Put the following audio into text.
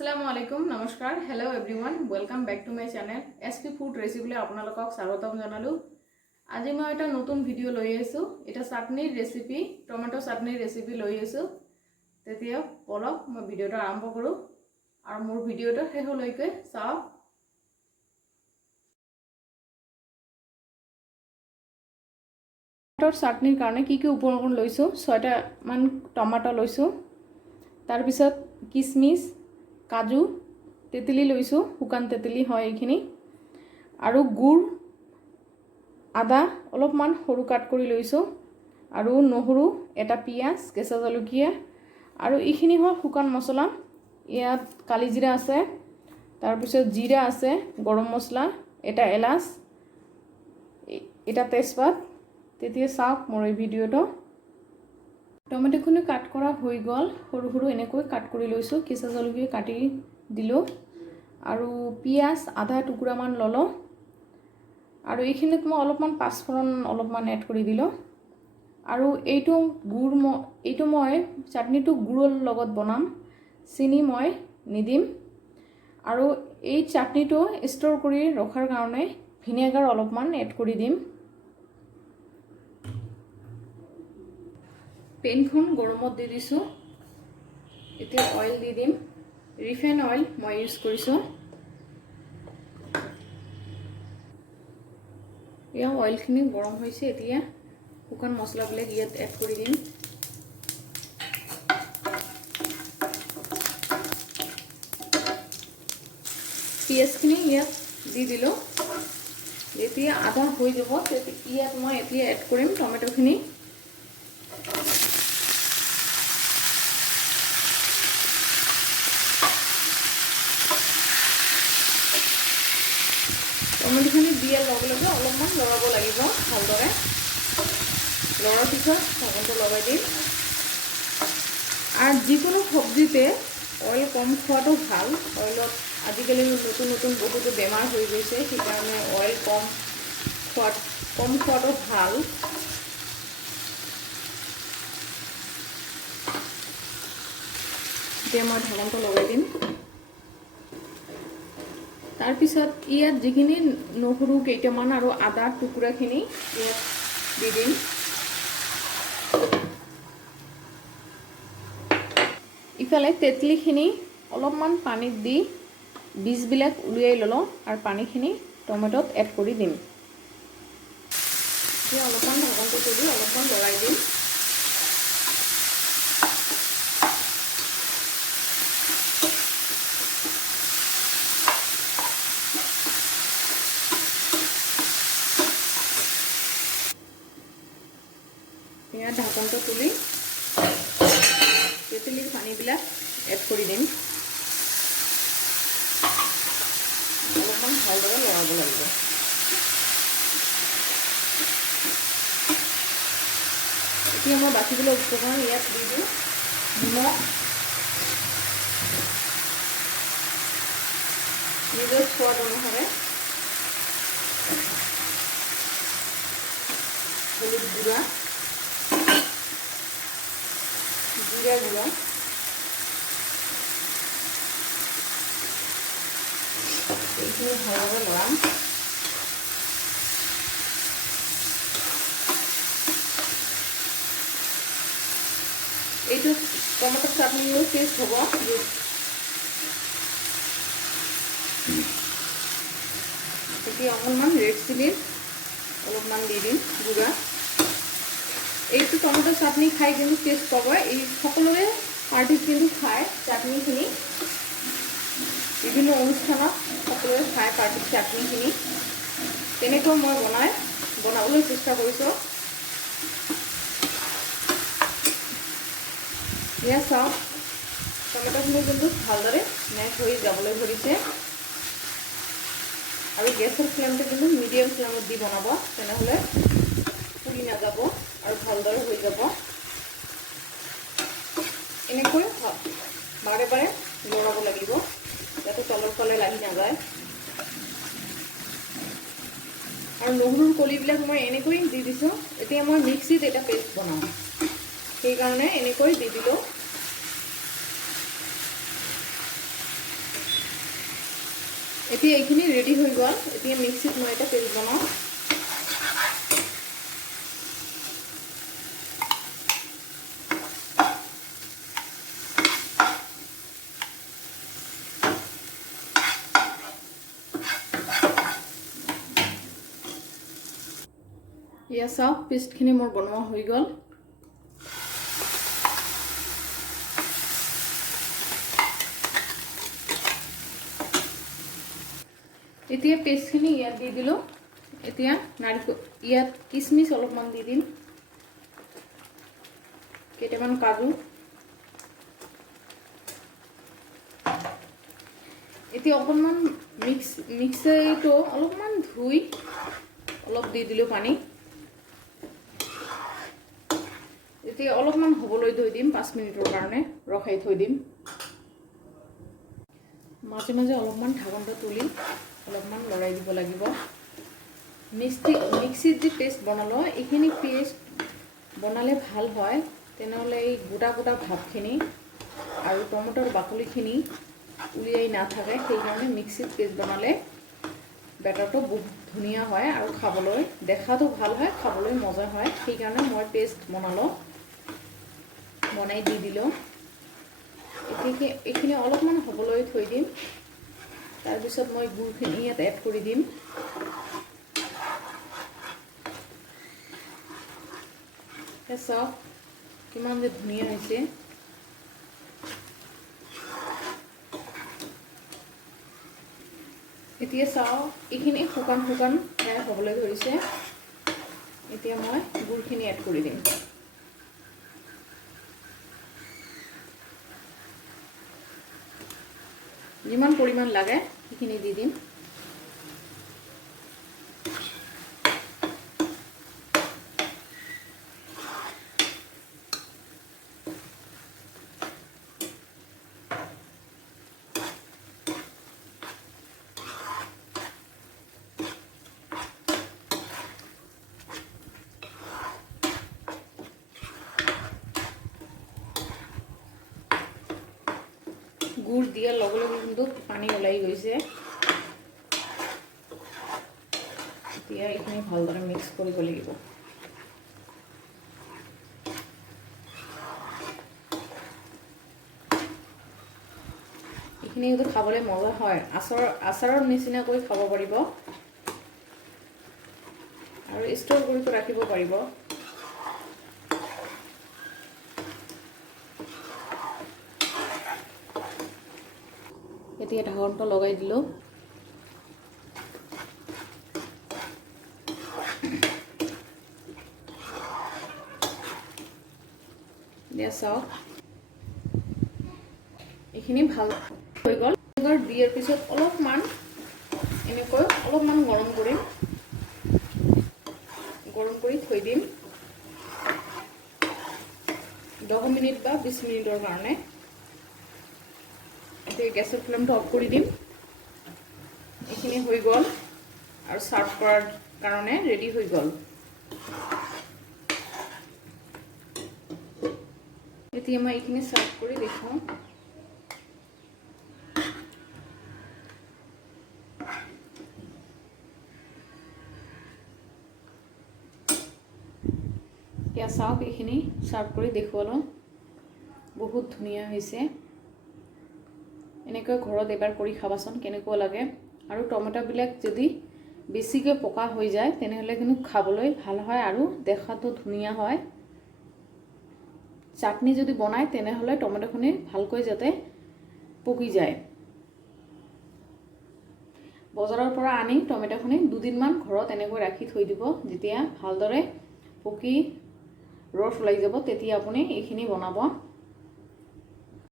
আসসালামু আলাইকুম নমস্কাৰ hello' everyone welcome back to my channel SP food ৰেচিপিলৈ আপোনালোকক স্বাগতম জনালো। আজি মই এটা নতুন ভিডিঅ' লৈ আছো। এটা চাটনিৰ ৰেচিপি টমেটো চাটনিৰ ৰেচিপি লৈ আছো। তেতিয়া বলক মই ভিডিঅ'টো আৰম্ভ কৰোঁ আৰু মোৰ ভিডিঅ'টো শেষলৈকে চাওক। টমেটোৰ চাটনিৰ কাৰণে কি উপকৰণ লৈছো 6টা মান টমেটো লৈছো। তাৰ পিছত কিশমিশ কাজু তেতেলি লৈছো, শুকান তেতেলি হয় এইখিনি, আৰু গুড় আদা অলপমান সৰু কাট কৰি লৈছো, আৰু নহৰু এটা, পিঁয়াজ কেঁচা জলকীয়া, আৰু এইখিনি হ'ল শুকান মছলা। ইয়াত কালি জিৰা আছে, তাৰপিছত জিৰা আছে, গৰম মছলা, এটা এলাচ, এটা তেজপাত। তেতিয়া চাওক মোৰ এই ভিডিঅ'টো। টমেটোখিনি কাট কৰা হৈ গ'ল, সৰু সৰু এনেকৈ কাট কৰি লৈছোঁ। কেঁচা জলকীয়া কাটি দিলোঁ, আৰু পিঁয়াজ আধা টুকুৰামান ল'লোঁ, আৰু এইখিনিত মই অলপমান পাঁচফোৰণ অলপমান এড কৰি দিলোঁ। আৰু এইটো মই চাটনিটো গুড়ৰ লগত বনাম, চিনি মই নিদিম। আৰু এই চাটনিটো ষ্ট'ৰ কৰি ৰখাৰ কাৰণে ভিনেগাৰ অলপমান এড কৰি দিম। পেনখন গৰমত দি দিছোঁ। এতিয়া অইল দি দিম। ৰিফাইন অইল মই ইউজ কৰিছোঁ। এয়া অইলখিনি গৰম হৈছে। এতিয়া শুকান মছলাবিলাক ইয়াত এড কৰি দিম। পিঁয়াজখিনি ইয়াত দি দিলোঁ। যেতিয়া আধা হৈ যাব ইয়াত মই এতিয়া এড কৰিম টমেটোখিনি। টমেটোখিনি দিয়াৰ লগে লগে অলপমান লৰাব লাগিব ভালদৰে। লৰাৰ পিছত ঢাকনটো লগাই দিম। আৰু যিকোনো চব্জিতে অইল কম খোৱাটো ভাল। অইলত আজিকালি নতুন নতুন বহুতো বেমাৰ হৈ গৈছে, সেইকাৰণে অইল কম খোৱাটো ভাল। এতিয়া মই ঢাকনটো লগাই দিম। তাৰপিছত ইয়াত যিখিনি নহৰু কেইটামান আৰু আদাৰ টুকুৰাখিনি ইয়াত দি দিম। ইফালে তেঁতলিখিনি অলপমান পানীত দি বীজবিলাক উলিয়াই ল'লোঁ, আৰু পানীখিনি টমেটোত এড কৰি দিম। এতিয়া অলপমান ঢাকনটো তুলি অলপমান লৰাই দিম। ইয়াত ঢাকনটো তুলি তেঁতেলীৰ পানীবিলাক এড কৰি দিম। অলপমান ভালদৰে লৰাব লাগিব। এতিয়া মই বাকিবিলাক উপকৰণ ইয়াত দি দিওঁ। নিমখ নিজৰ সোৱাদ অনুসাৰে, হলুদ গুড়া, জিৰা গুড়া, এইখিনি ভালদৰে লৰাম। এইটো টমেটো চাটনিৰো টেষ্ট হ'ব। এতিয়া অকণমান ৰেড চিলিৰ অলপমান দি দিম গুড়া। এইটো টমেটো চাটনি খাই কিন্তু টেষ্ট পাব। এই সকলোৰে পাৰ্টিত কিন্তু খায় চাটনিখিনি, বিভিন্ন অনুষ্ঠানত সকলোৱে খায় পাৰ্টিত চাটনিখিনি। তেনেকৈ মই বনাবলৈ চেষ্টা কৰিছোঁ। এয়া চাওক টমেটোখিনি কিন্তু ভালদৰে মেচ হৈ যাবলৈ ধৰিছে। আৰু গেছৰ ফ্লেমটো কিন্তু মিডিয়াম ফ্লেমত দি বনাব, তেনেহ'লে পুৰি নাযাব আৰু ভালদৰে হৈ যাব। এনেকৈ বাৰে বাৰে লৰাব লাগিব যাতে তলৰ ফালে লাগি নাযায়। আৰু নহৰুৰ কলিবিলাক মই এনেকৈ দি দিছোঁ। এতিয়া মই মিক্সিত এটা পেষ্ট বনাম, সেইকাৰণে এনেকৈ দি দিলোঁ। এতিয়া এইখিনি ৰেডি হৈ গ'ল। এতিয়া মিক্সিত মই এটা পেষ্ট বনাওঁ। এয়া চাওক, পেষ্টখিনি মোৰ বনোৱা হৈ গ'ল। এতিয়া পেষ্টখিনি ইয়াত দি দিলোঁ। এতিয়া নাৰিকল, ইয়াত কিচমিচ অলপমান দি দিম, কেইটামান কাজু। এতিয়া অকণমান মিক্সাৰটো অলপমান ধুই অলপ দি দিলোঁ পানী। এতিয়া অলপমান হ'বলৈ থৈ দিম, 5 মিনিটৰ কাৰণে ৰখাই থৈ দিম। মাজে মাজে অলপমান ঢাকনটো তুলি অলপমান লৰাই দিব লাগিব। মিক্সিত যি পেষ্ট বনালোঁ, এইখিনি পেষ্ট বনালে ভাল হয়। তেনেহ'লে এই গোটা গোটা ভাবখিনি আৰু টমেটৰ বাকলিখিনি উলিয়াই নাথাকে। সেইকাৰণে মিক্সিত পেষ্ট বনালে বেটাৰটো বহুত ধুনীয়া হয় আৰু খাবলৈ দেখাতো ভাল হয়, খাবলৈ মজা হয়। সেইকাৰণে মই পেষ্ট বনাই দি দিলোঁ। এইখিনি অলপমান হ'বলৈ থৈ দিম। তাৰপিছত মই গুড়খিনি ইয়াত এড কৰি দিম। চাওক কিমান যে ধুনীয়া হৈছে। এতিয়া চাওক, এইখিনি শুকান শুকান হ'বলৈ ধৰিছে। এতিয়া মই গুড়খিনি এড কৰি দিম। যিমান পৰিমাণ লাগে সেইখিনি দি দিম। গুড় দিয়াৰ লগে লগে কিন্তু পানী ওলাই গৈছে। এতিয়া এইখিনি ভালদৰে মিক্স কৰিব লাগিব। এইখিনি কিন্তু খাবলৈ মজা হয়। আচাৰৰ নিচিনাকৈ খাব পাৰিব আৰু ষ্ট'ৰ কৰি ৰাখিব পাৰিব। এতিয়া ঢাকনটো লগাই দিলোঁ। দিয়া চাওক, এইখিনি ভাল হৈ গ'ল। দিয়াৰ পিছত অলপমান এনেকৈ অলপমান গৰম কৰি থৈ দিম 10 মিনিট বা 20 মিনিটৰ কাৰণে। এতিয়া গেছৰ ফ্লেমটো অফ কৰি দিম। এইখিনি হৈ গ'ল আৰু চাৰ্ভ কৰাৰ কাৰণে ৰেডি হৈ গ'ল। এতিয়া মই এইখিনি চাৰ্ভ কৰি দেখুৱাম। এতিয়া চাওক, এইখিনি চাৰ্ভ কৰি দেখুৱালোঁ। বহুত ধুনীয়া হৈছে। এনেকৈ ঘৰত এবাৰ কৰি খাবাচোন কেনেকুৱা লাগে। আৰু টমেটোবিলাক যদি বেছিকৈ পকা হৈ যায় তেনেহ'লে কিন্তু খাবলৈ ভাল হয় আৰু দেখাতো ধুনীয়া হয়। চাটনি যদি বনায় তেনেহ'লে টমেটোখিনি ভালকৈ যাতে পকি যায়। বজাৰৰ পৰা আনি টমেটোখিনি 2 দিনমান ঘৰত এনেকৈ ৰাখি থৈ দিব। যেতিয়া ভালদৰে পকি ৰস ওলাই যাব তেতিয়া আপুনি এইখিনি বনাব।